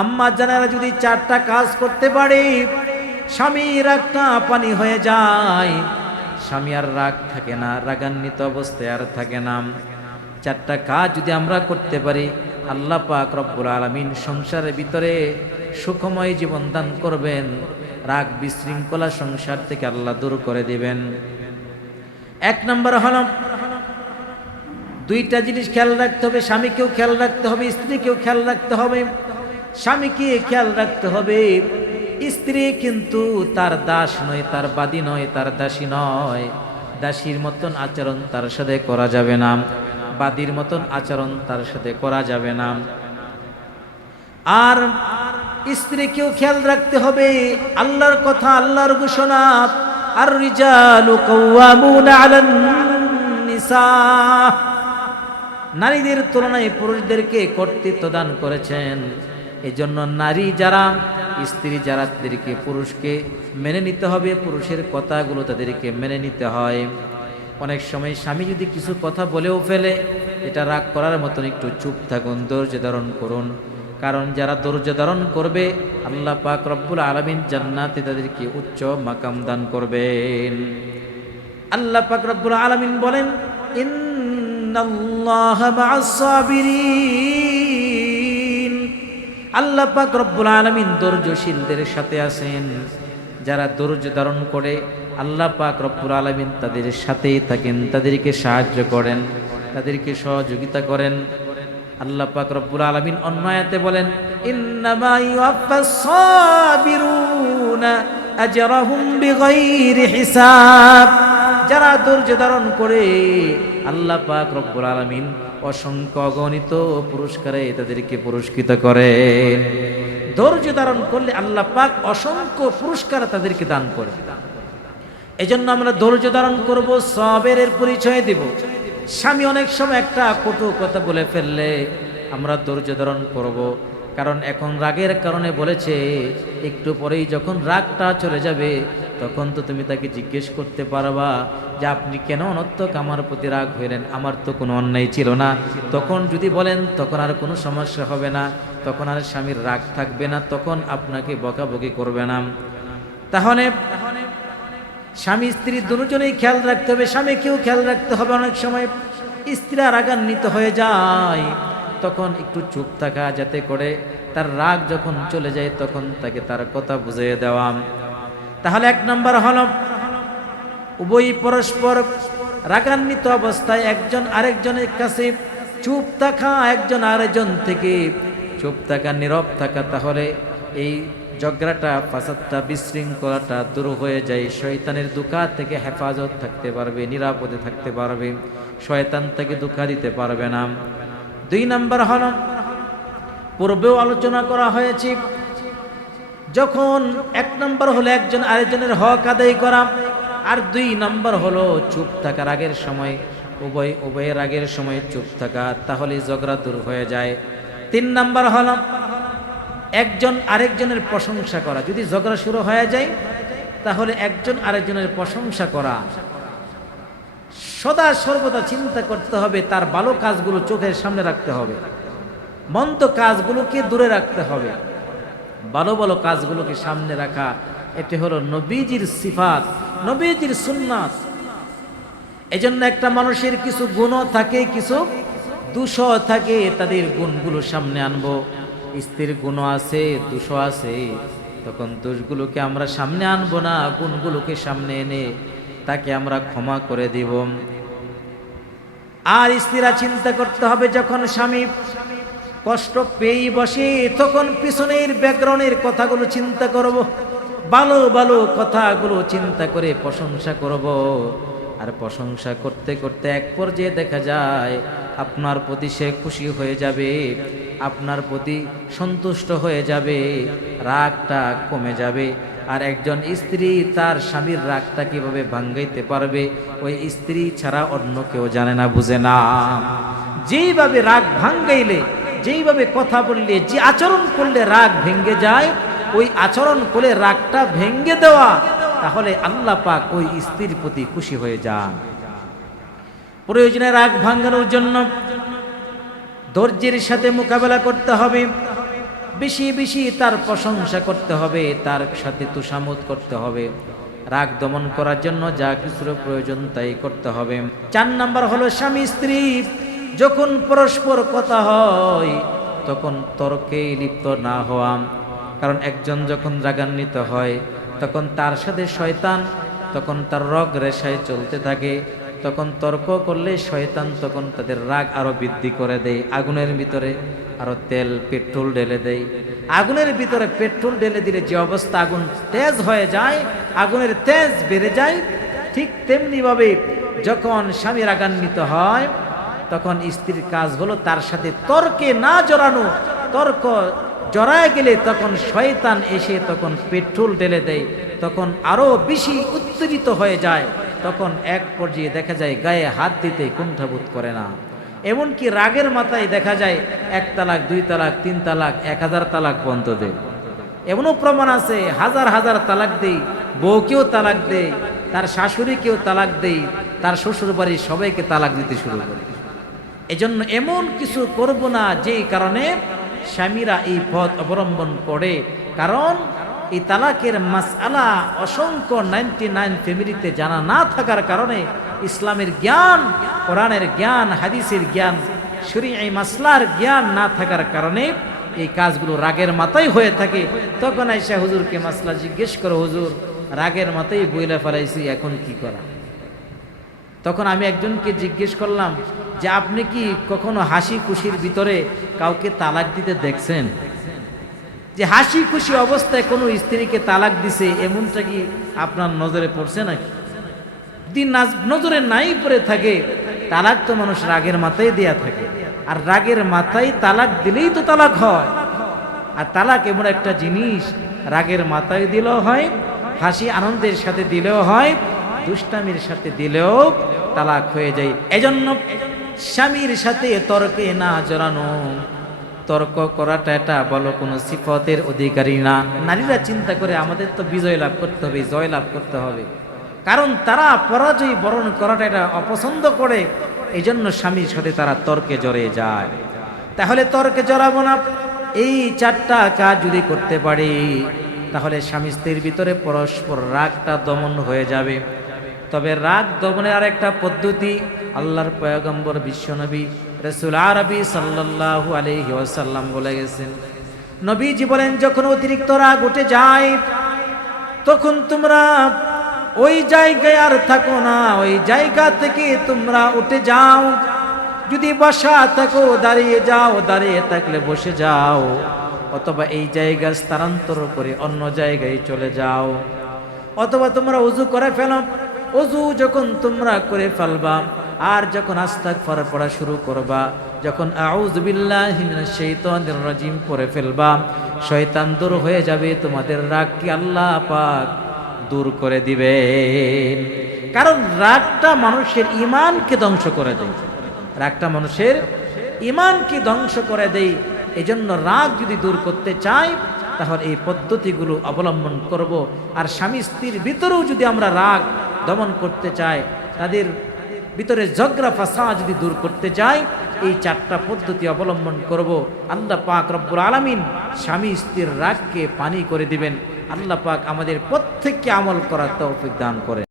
আম্মা জানারা যদি চারটা কাজ করতে পারে, স্বামীর একটা পানি হয়ে যায়। স্বামী আর রাগ থাকে না, রাগান্বিত অবস্থায় আর থাকে না। চারটা কাজ যদি আমরা করতে পারি, আল্লাহ পাক রব্বুল আলমিন সংসারের ভিতরে সুখময় জীবন দান করবেন, রাগ বিশৃঙ্খলা সংসার থেকে আল্লাহ দূর করে দিবেন। এক নম্বর হল, দুইটা জিনিস খেয়াল রাখতে হবে, স্বামীকেও খেয়াল রাখতে হবে, স্ত্রীকেও খেয়াল রাখতে হবে। স্বামীকে খেয়াল রাখতে হবে, স্ত্রী কিন্তু তার দাস নয়, তার বাদী নয়, তার দাসী নয়। দাসীর মতন আচরণ তার সাথে করা যাবে না, বাদীর মতন আচরণ তার সাথে করা যাবে না। আর স্ত্রীকেও খেয়াল রাখতে হবে, আল্লাহর কথা, আল্লাহর ঘোষণা আর রিজালু কাওয়ামুনা আলান নিসা। নারীদের তুলনায় পুরুষদেরকে কর্তৃত্ব দান করেছেন। এই জন্য নারী যারা, স্ত্রী যারা তাদেরকে পুরুষকে মেনে নিতে হবে, পুরুষের কথাগুলো তাদেরকে মেনে নিতে হয়। অনেক সময় স্বামী যদি কিছু কথা বলেও ফেলে, এটা রাগ করার মতন একটু চুপ থাকুন, ধৈর্য ধারণ করুন। কারণ যারা ধৈর্য ধারণ করবে, আল্লাহ পাক রব্বুল আলমিন জান্নাতে তাদেরকে উচ্চ মাকাম দান করবেন। আল্লাহ পাক রব্বুল আলমিন বলেন, ইন্নাল্লাহ মা'আস সাবিরিন। আল্লাহ পাক রব্বুল আলমিন ধৈর্যশীলদের সাথে আছেন। যারা ধৈর্য ধারণ করে আল্লাহ পাক রব্বুল আলমিন তাদের সাথেই থাকেন, তাদেরকে সাহায্য করেন, তাদেরকে সহযোগিতা করেন। আল্লাহ পাক রব্বুল আলমিন অন্যায়াতে বলেন যারা ধৈর্য ধারণ করে আল্লাহ পাক রব্বুল আলমিন অসংখ্য অগণিত পুরস্কারে তাদেরকে পুরস্কৃত করেন। ধৈর্য ধারণ করলে আল্লাহ পাক অসংখ্য পুরস্কার তাদেরকে দান করে। এজন্য আমরা ধৈর্য ধারণ করব, সবের পরিচয় দিব। স্বামী অনেক সময় একটা কটু কথা বলে ফেললে আমরা ধৈর্য ধারণ করব। কারণ এখন রাগের কারণে বলেছে, একটু পরেই যখন রাগটা চলে যাবে তখন তো তুমি তাকে জিজ্ঞেস করতে পারবা যে আপনি কেন অনর্থক আমার প্রতি রাগ হইলেন? আমার তো কোনো অন্যায় ছিল না। তখন যদি বলেন, তখন আর কোনো সমস্যা হবে না। তখন আর স্বামীর রাগ থাকবে না। তখন আপনাকে বকাবকি করবে না। তাহলে স্বামী, স্ত্রী দুজনেই খেয়াল রাখতে হবে। স্বামীকেও খেয়াল রাখতে হবে অনেক সময়। স্ত্রীরা রাগান্বিত হয়ে যায়। তখন একটু চুপ থাকা যাতে করে তার রাগ যখন চলে যায়, তখন তাকে তার কথা বুঝিয়ে দেওয়া। তাহলে এক নম্বর হল উভয় পরস্পর রাগান্বিত অবস্থায় একজন আরেকজনের কাছে চুপ থাকা, একজন আরেকজন থেকে চুপ থাকা, নীরব থাকা, তাহলে এই ঝগড়াটা, ফাসাদটা, বিশৃঙ্খলাটা দূর হয়ে যায়। শয়তানের দুঃখা থেকে হেফাজত থাকতে পারবে, নিরাপদে থাকতে পারবে, শয়তান থেকে দুঃখা দিতে পারবে না। দুই নম্বর হল, পূর্বেও আলোচনা করা হয়েছে যখন এক নম্বর হলো একজন আরেকজনের হক আদায় করা, আর দুই নম্বর হলো চুপ থাকার আগের সময়, উভয় উভয়ের আগের সময় চুপ থাকা তাহলে ঝগড়া দূর হয়ে যায়। তিন নম্বর হলো একজন আরেকজনের প্রশংসা করা। যদি ঝগড়া শুরু হয়ে যায়, তাহলে একজন আরেকজনের প্রশংসা করা। সদা সর্বদা চিন্তা করতে হবে, তার ভালো কাজগুলো চোখের সামনে রাখতে হবে। মন্দ কাজগুলোকে দূরে রাখতে হবে। ভালো ভালো কাজগুলোকে সামনে রাখা এটি হলো নবীজির সিফাত, নবীজির সুন্নাত। এজন্য একটা মানুষের কিছু গুণও থাকে, কিছু দুষ থাকে, তাদের গুণগুলো সামনে আনব। স্ত্রীর গুণ আছে দুষ আছে, তখন দোষগুলোকে আমরা সামনে আনব না, গুণগুলোকে সামনে এনে তাকে আমরা ক্ষমা করে দিব। আর স্ত্রীরা চিন্তা করতে হবে যখন স্বামী কষ্ট পেয়েই বসে, তখন পিছনের ব্যাকরণের কথাগুলো চিন্তা করব, ভালো ভালো কথাগুলো চিন্তা করে প্রশংসা করব। আর প্রশংসা করতে করতে এক পর্যায়ে দেখা যায়, আপনার প্রতি সে খুশি হয়ে যাবে, আপনার প্রতি সন্তুষ্ট হয়ে যাবে, রাগটা কমে যাবে। আর একজন স্ত্রী তার স্বামীর রাগটা কীভাবে ভাঙ্গাইতে পারবে, ওই স্ত্রী ছাড়া অন্য কেউ জানে না, বুঝে না। যেইভাবে রাগ ভাঙ্গাইলে যেইভাবে কথা বললে, যে আচরণ করলে রাগ ভেঙ্গে যায়, ওই আচরণ করে রাগটা ভেঙ্গে দেওয়া, তাহলে আল্লাহ পাক ওই স্ত্রীর প্রতি খুশি হয়ে যান। প্রয়োজনে রাগ ভাঙ্গানোর জন্য ধৈর্যের সাথে মোকাবেলা করতে হবে, বেশি বেশি তার প্রশংসা করতে হবে, তার সাথে তুষামত করতে হবে। রাগ দমন করার জন্য যা কিছুর প্রয়োজন তাই করতে হবে। চার নাম্বার হলো স্বামী স্ত্রী যখন পরস্পর কথা হয়, তখন তর্কে লিপ্ত না হওয়া। কারণ একজন যখন রাগান্বিত হয়, তখন তার সাথে শয়তান, তখন তার রগ রেশায় চলতে থাকে, তখন তর্ক করলে শয়তান তখন তাদের রাগ আরও বৃদ্ধি করে দেয়, আগুনের ভিতরে আরও তেল, পেট্রোল ঢেলে দেয়। আগুনের ভিতরে পেট্রোল ঢেলে দিলে যে অবস্থা, আগুন তেজ হয়ে যায়, আগুনের তেজ বেড়ে যায়, ঠিক তেমনি ভাবে যখন স্বামী রাগান্বিত হয় তখন স্ত্রীর কাজ হলো তার সাথে তর্কে না জড়ানো। তর্ক জড়ায় গেলে তখন শয়তান এসে তখন পেট্রোল ঢেলে দেয়, তখন আরও বেশি উত্তেজিত হয়ে যায়। তখন এক পর্যায়ে দেখা যায় গায়ে হাত দিতে কুণ্ঠাবোধ করে না। এমনকি রাগের মাথায় দেখা যায় এক তালাক, দুই তালাক, তিন তালাক, এক হাজার তালাক পর্যন্ত দেয়। এমনও প্রমাণ আছে, হাজার হাজার তালাক দেই, বউকেও তালাক দেয় তার শাশুড়িকেও তালাক দেই, তার শ্বশুর বাড়ির সবাইকে তালাক দিতে শুরু করে। এজন্য এমন কিছু করব না যেই কারণে স্বামীরা এই পথ অবলম্বন করে। কারণ এই তালাকের মাসআলা অসংখ্য নাইনটি নাইন ফ্যামিলিতে জানা না থাকার কারণে ইসলামের জ্ঞান, কোরআনের জ্ঞান, হাদিসের জ্ঞান শরী এই মাসলার জ্ঞান না থাকার কারণে এই কাজগুলো রাগের মাথায় হয়ে থাকে। তখন আইসা হুজুরকে মাসলা জিজ্ঞেস করো, হুজুর, রাগের মাথায় বইলা ফেলাইছি, এখন কি করা? তখন আমি একজনকে জিজ্ঞেস করলাম যে, আপনি কি কখনো হাসি খুশির ভিতরে কাউকে তালাক দিতে দেখছেন? যে হাসি খুশি অবস্থায় কোনো স্ত্রীকে তালাক দিছে, এমনটা কি আপনার নজরে পড়ছে নাকি? দিন নাজ- নজরে নাই পড়ে থাকে। তালাক তো মানুষ রাগের মাথায় দেয়া থাকে। আর রাগের মাথায় তালাক দিলেই তো তালাক হয়। আর তালাক এমন একটা জিনিস, রাগের মাথায় দিলেও হয়, হাসি আনন্দের সাথে দিলেও হয়, দুষ্টামির সাথে দিলেও তালাক হয়ে যায়। এজন্য স্বামীর সাথে তর্কে না জড়ানো, তর্ক করাটা এটা বলো কোনো সিফতের অধিকারী না। নারীরা চিন্তা করে আমাদের তো বিজয় লাভ করতে হবে, জয় লাভ করতে হবে। কারণ তারা পরাজয় বরণ করাটা এটা অপছন্দ করে এই জন্য স্বামীর সাথে তারা তর্কে জড়ে যায়। তাহলে তর্কে জড়াবো না। এই চারটা কাজ যদি করতে পারি, তাহলে স্বামী স্ত্রীর ভিতরে পরস্পর রাগটা দমন হয়ে যাবে। তবে রাগ দমনের আর একটা পদ্ধতি, আল্লাহর পয়গম্বর বিশ্বনবী রসুল আরবি সাল্লাল্লাহু আলাইহি ওয়াসাল্লাম বলে গেছেন, নবীজি বলেন, যখন অতিরিক্ত রাগ উঠে যায়, তখন তোমরা ওই জায়গায় আর থাকো না, ওই জায়গা থেকে তোমরা উঠে যাও। যদি বসা থাকো, দাঁড়িয়ে যাও, দাঁড়িয়ে থাকলে বসে যাও, অথবা এই জায়গা স্থানান্তর করে অন্য জায়গায় চলে যাও, অথবা তোমরা উজু করে ফেলো। অজু যখন তোমরা করে ফেলবা, আর যখন আস্তাক ফার পড়া শুরু করবা, যখন রাজিম পড়ে ফেলবা, শয়তান দূর হয়ে যাবে, তোমাদের রাগ কি আল্লাহ পাক দূর করে দিবে কারণ রাগটা মানুষের ইমানকে ধ্বংস করে দেয়। রাগটা মানুষের ইমানকে ধ্বংস করে দেয়। এজন্য রাগ যদি দূর করতে চাই, তাহলে এই পদ্ধতিগুলো অবলম্বন করব। আর স্বামী স্ত্রীর ভিতরেও যদি আমরা রাগ দমন করতে চায়, তাদের ভিতরে ঝগড়া ফাঁসা যদি দূর করতে চায়, এই চারটা পদ্ধতি অবলম্বন করব। আল্লাহ পাক রব্বুল আলমিন স্বামী স্ত্রীর রাগকে পানি করে দিবেন। আল্লাহ পাক আমাদের প্রত্যেককে আমল করার তৌফিক দান করেন।